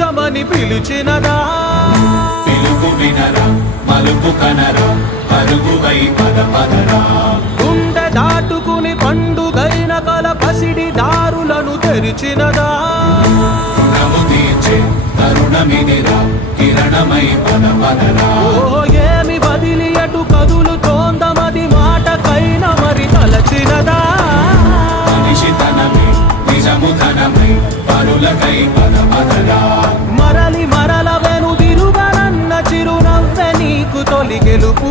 మార్చమని పిలిచినదా పిలుపు వినరా మలుపు కనరా పరుగువై పద పదరా గుండె దాటుకుని పండుగైన కల పసిడి దారులను తెరిచినదా రుణము తీర్చే తరుణమిదిరా కిరణమై పద పదరా ఓ ఏమి వదిలి అటు కదులుతోందమది మాటకైన మరి తలచినదా మనిషితనమే నిజము ధనమై పరులకై పద పదరా మరలి మరల వెనుదిరుగనన్న చిరునవ్వె నీకు తొలి గెలుపు